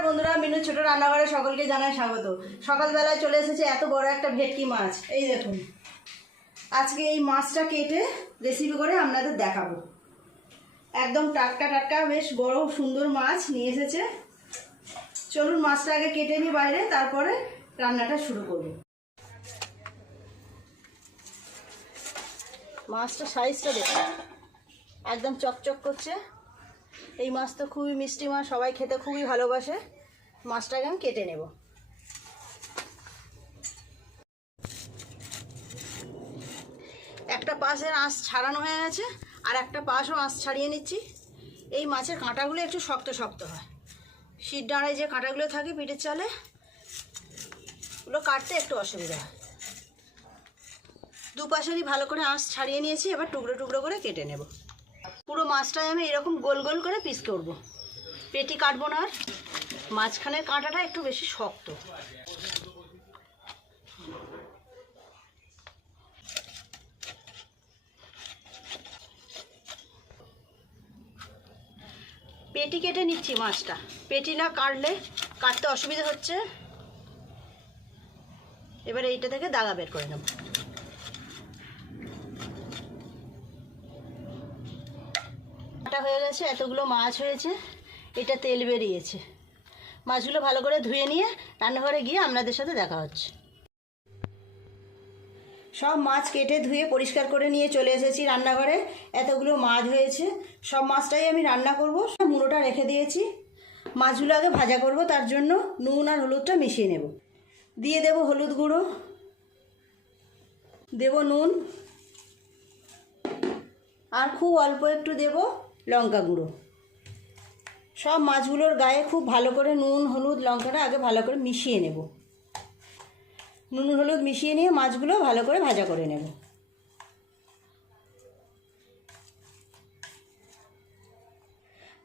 নমস্কার বন্ধুরা, মিনু ছোট রান্নাঘরে সকলকে জানাই স্বাগত। সকালবেলায় চলে এসেছে এত বড় একটা ভেটকি মাছ। এই দেখুন, আজকে এই মাছটা কেটে রেসিপি করে আপনাদের দেখাবো। একদম টাটকা টাটকা বেশ বড় সুন্দর মাছ নিয়ে এসেছে। চলুন মাছটা আগে কেটে নিই বাইরে, তারপরে রান্নাটা শুরু করব। মাছটা সাইজটা দেখুন, একদম চকচক করছে। এই মাছ তো খুবই মিষ্টি মাছ, সবাই খেতে খুবই ভালোবাসে। মাছটাকে আমি কেটে নেব। একটা পাশের আঁশ ছাড়ানো হয়ে গেছে, আর একটা পাশও আঁশ ছাড়িয়ে নিচ্ছি। এই মাছের কাঁটাগুলো একটু শক্ত শক্ত হয়, শির ডাঁড়ায় যে কাঁটাগুলো থাকে পিঠের চালে, ওগুলো কাটতে একটু অসুবিধা হয়। দুপাশেরই ভালো করে আঁশ ছাড়িয়ে নিয়েছি, এবার টুকরো টুকরো করে কেটে নেব। পুরো মাছটাই আমি এরকম গোল গোল করে পিস করব, পেটি কাটবো না। আর মাঝখানের কাঁটাটা একটু বেশি শক্ত। পেটি কেটে নিচ্ছি মাছটা, পেটি না কাটলে কাটতে অসুবিধা হচ্ছে। এবার এইটা থেকে দাগা বের করে নেব। কাটা হয়ে গেছে, এতগুলো মাছ হয়েছে, এটা তেল বেরিয়েছে। মাছগুলো ভালো করে ধুয়ে নিয়ে রান্নাঘরে গিয়ে আপনাদের সাথে দেখা হচ্ছে। সব মাছ কেটে ধুয়ে পরিষ্কার করে নিয়ে চলে এসেছি রান্নাঘরে। এতগুলো মাছ হয়েছে, সব মাছটাই আমি রান্না করব। মুড়োটা রেখে দিয়েছি, মাছগুলো আগে ভাজা করব। তার জন্য নুন আর হলুদটা মিশিয়ে নেব। দিয়ে দেব হলুদ গুঁড়ো, দেব নুন, আর খুব অল্প একটু দেব লঙ্কা গুঁড়ো। সব মাছগুলোর গায়ে খুব ভালো করে নুন হলুদ লঙ্কাটা আগে ভালো করে মিশিয়ে নেব। নুন হলুদ মিশিয়ে নিয়ে মাছগুলো ভালো করে ভাজা করে নেব।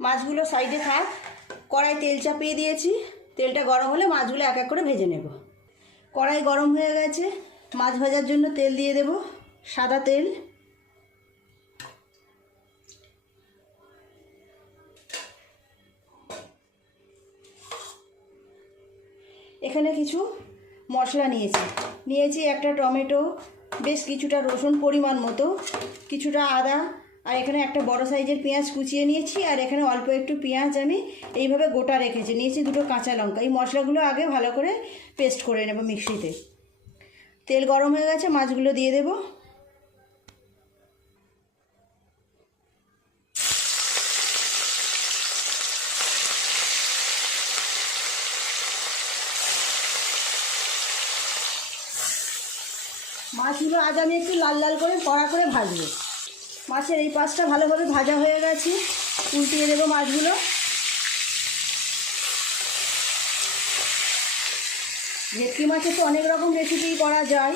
মাছগুলো সাইডে থাক, কড়াই তেল চাপিয়ে দিয়েছি। তেলটা গরম হলে মাছগুলো এক এক করে ভেজে নেব। কড়াই গরম হয়ে গেছে, মাছ ভাজার জন্য তেল দিয়ে দেব, সাদা তেল। এখানে কিছু মশলা নিয়েছি একটা টমেটো, বেশ কিছুটা রসুন পরিমাণ মতো, কিছুটা আদা, আর এখানে একটা বড় সাইজের পেঁয়াজ কুচিয়ে নিয়েছি। আর এখানে অল্প একটু পেঁয়াজ আমি এইভাবে গোটা নিয়েছি দুটো কাঁচা লঙ্কা। এই মশলাগুলো আগে ভালো করে পেস্ট করে নেব মিক্সিতে। তেল গরম হয়ে গেছে, মাছগুলো দিয়ে দেব। মাছগুলো আজ আমি একটু লাল লাল করে কড়া করে ভাজবো। মাছের এই পাশটা ভালোভাবে ভাজা হয়ে গেছে, উল্টিয়ে দেবো মাছগুলো। ভেটকি মাছের তো অনেক রকম রেসিপি করা যায়,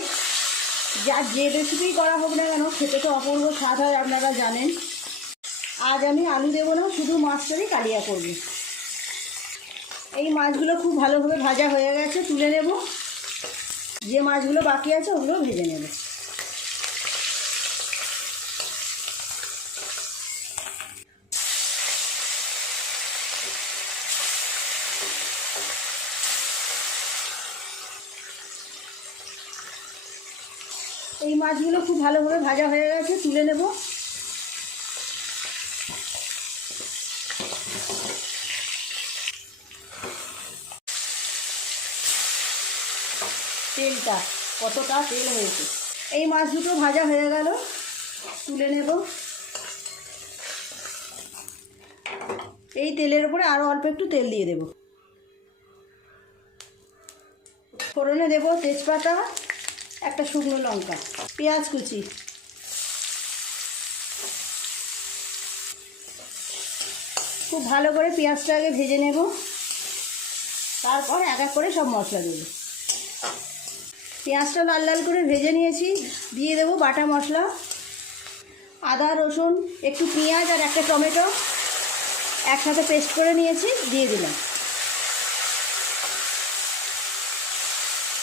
যার যে রেসিপি করা হোক না কেন খেতে তো অপূর্ব স্বাদ হয়, আপনারা জানেন। আজ আমি আলু দেবো না, শুধু মাছটারই কালিয়া করব। এই মাছগুলো খুব ভালোভাবে ভাজা হয়ে গেছে, তুলে নেব। যে মাছগুলো বাকি আছে ওগুলো ভেজে নেব। এই মাছগুলো খুব ভালোভাবে ভাজা হয়ে গেছে, তুলে নেব। তেলটা কতটা তেল হয়েছে। এই মাছ দুটো ভাজা হয়ে গেল, তুলে নেব। এই তেলের উপরে আরও অল্প একটু তেল দিয়ে দেব। ফোড়নে দেব তেজপাতা, একটা শুকনো লঙ্কা, পেঁয়াজ কুচি, খুব ভালো করে পেঁয়াজটা আগে ভেজে নেব। তারপর এক এক করে সব মশলা দেব। পেঁয়াজটা লাল লাল করে ভেজে নিয়েছি, দিয়ে দেব বাটা মশলা। আদা রসুন একটু পেঁয়াজ আর একটা টমেটো একসাথে পেস্ট করে নিয়েছি, দিয়ে দিলাম।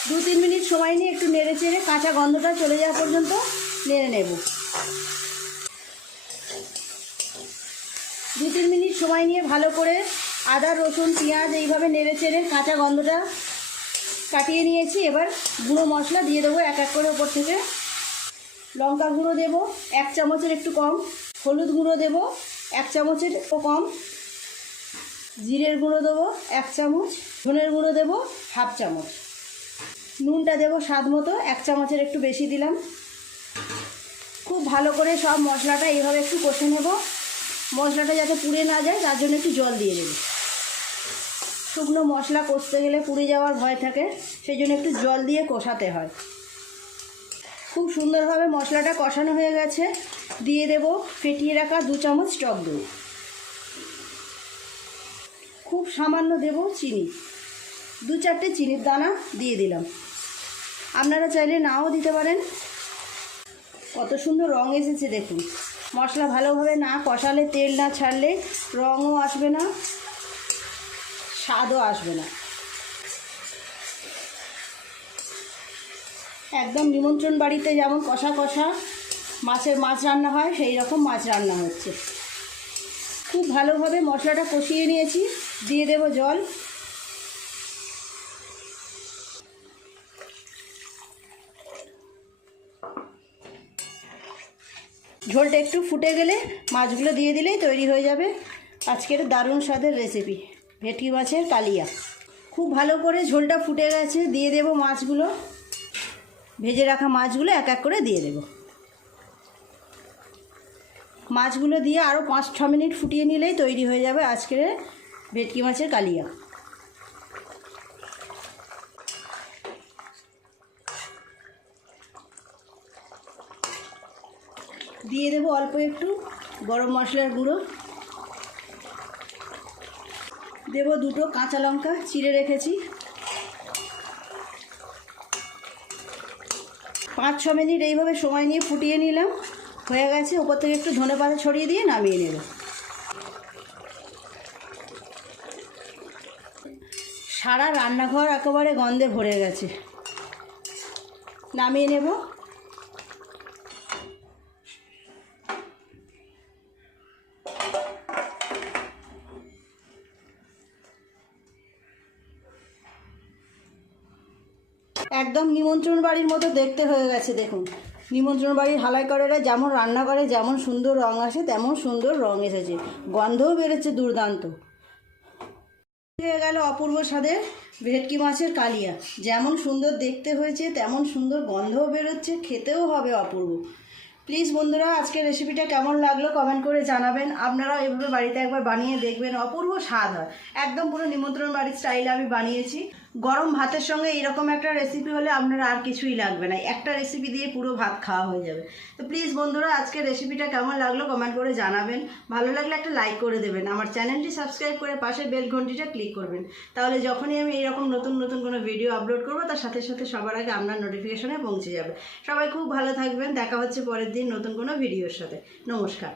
2-3 মিনিট সময় নিয়ে একটু নেড়ে চেড়ে কাঁচা গন্ধটা চলে যাওয়া পর্যন্ত নেড়ে নেব। 2-3 মিনিট সময় নিয়ে ভালো করে আদা রসুন পেঁয়াজ এইভাবে নেড়ে চেড়ে কাঁচা গন্ধটা কাটিয়ে নিয়েছি। এবার গুঁড়ো মশলা দিয়ে দেবো এক এক করে ওপর থেকে। লঙ্কা গুঁড়ো দেবো 1 চামচের একটু কম, হলুদ গুঁড়ো দেবো 1 চামচের কম, জিরের গুঁড়ো দেবো 1 চামচ, ধনের গুঁড়ো দেবো 1/2 চামচ, নুনটা দেবো স্বাদ মতো 1 চামচের একটু বেশি দিলাম। খুব ভালো করে সব মশলাটা এইভাবে একটু কষে নেব। মশলাটা যাতে পুড়ে না যায় তার জন্য একটু জল দিয়ে দেবো। শুকনো মশলা কষতে গেলে পুড়ে যাওয়ার ভয় থাকে, সেই জন্য একটু জল দিয়ে কষাতে হয়। খুব সুন্দরভাবে মশলাটা কষানো হয়ে গেছে। দিয়ে দেব ফেটিয়ে রাখা 2 চামচ টক দই। খুব সামান্য দেব চিনি, 2-4টে চিনির দানা দিয়ে দিলাম। আপনারা চাইলে নাও দিতে পারেন। কত সুন্দর রং এসেছে দেখুন। মশলা ভালোভাবে না কষালে, তেল না ছাড়লে রঙও আসবে না, স্বাদও আসবে না। একদম নিমন্ত্রণ বাড়িতে যেমন কষা কষা মাছ রান্না হয়, সেই রকম মাছ রান্না হচ্ছে। খুব ভালোভাবে মশলাটা কষিয়ে নিয়েছি। দিয়ে দেব জল। ঝোলটা একটু ফুটে গেলে মাছগুলো দিয়ে দিলেই তৈরি হয়ে যাবে আজকের দারুণ স্বাদের রেসিপি, ভেটকি মাছের কালিয়া। খুব ভালো করে ঝোলটা ফুটে গেছে। দিয়ে দেব মাছগুলো, ভেজে রাখা মাছগুলো এক এক করে দিয়ে দেব। মাছগুলো দিয়ে আরও 5-6 মিনিট ফুটিয়ে নিলেই তৈরি হয়ে যাবে আজকের ভেটকি মাছের কালিয়া। দিয়ে দেব অল্প একটু গরম মশলার গুঁড়ো, দেব 2টো কাঁচা লঙ্কা চিড়ে রেখেছি। 5-6 মিনিট এইভাবে সময় নিয়ে ফুটিয়ে নিলাম, হয়ে গেছে। ওপর থেকে একটু ধনেপাতা ছড়িয়ে দিয়ে নামিয়ে নেব। সারা রান্নাঘর একেবারে গন্ধে ভরে গেছে। নামিয়ে নেব। একদম নিমন্ত্রণ বাড়ির মতো দেখতে হয়ে গেছে দেখুন। নিমন্ত্রণ বাড়ির হালাইকরেরা যেমন রান্না করে, যেমন সুন্দর রং আসে তেমন সুন্দর রং এসেছে, গন্ধও বেরোচ্ছে দুর্দান্ত। হয়ে গেল অপূর্ব স্বাদের ভেটকি মাছের কালিয়া। যেমন সুন্দর দেখতে হয়েছে তেমন সুন্দর গন্ধও বেরোচ্ছে, খেতেও হবে অপূর্ব। প্লিজ বন্ধুরা, আজকের রেসিপিটা কেমন লাগলো কমেন্ট করে জানাবেন। আপনারাও এভাবে বাড়িতে একবার বানিয়ে দেখবেন, অপূর্ব স্বাদ হয়। একদম পুরো নিমন্ত্রণ বাড়ির স্টাইলে আমি বানিয়েছি। গরম ভাতের সঙ্গে এরকম একটা রেসিপি হলে আপনারা আর কিছুই লাগবে না, একটা রেসিপি দিয়ে পুরো ভাত খাওয়া হয়ে যাবে। তো প্লিজ বন্ধুরা, আজকের রেসিপিটা কেমন লাগলো কমেন্ট করে জানাবেন। ভালো লাগলে একটা লাইক করে দেবেন, আমার চ্যানেলটি সাবস্ক্রাইব করে পাশে বেল ঘন্টিটা ক্লিক করবেন। তাহলে যখনই আমি এরকম নতুন নতুন কোনো ভিডিও আপলোড করবো তার সাথে সাথে সবার আগে আপনার নোটিফিকেশনে পৌঁছে যাবে। সবাই খুব ভালো থাকবেন। দেখা হচ্ছে পরের দিন নতুন কোনো ভিডিওর সাথে। নমস্কার।